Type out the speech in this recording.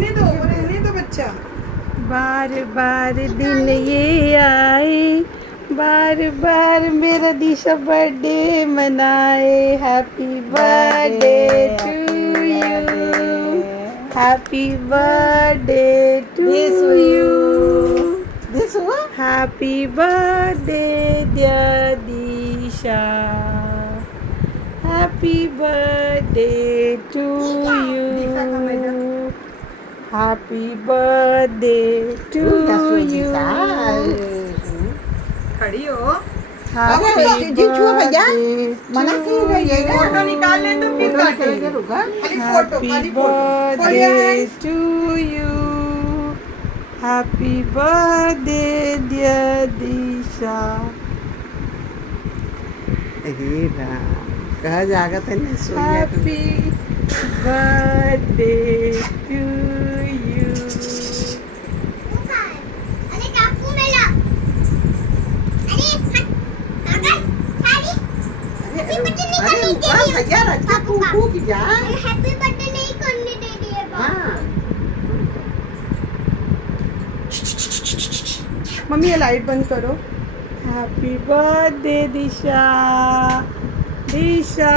रहने दो बच्चा। बार बार दिन ये आए, बार बार मेरा दिशा बर्थडे मनाए। Happy birthday to you, happy birthday to you, happy birthday dear Disha, happy birthday to you, happy birthday to you, खड़ी हो। हैप्पी मना क्यों रही है? फोटो निकाल ले तो फिर काटेंगे। खाली फोटो, खाली photo. Birthday to you, happy birthday dear Disha. कहा जागा तो नहीं सो गया तुम। Happy birthday to you. अरे ऊपर भैया रखा कुकू की जा। हैप्पी बर्थडे नहीं करने दे दिए हाँ मम्मी ये लाइट बंद करो। हैप्पी बर्थडे दिशा, दिशा।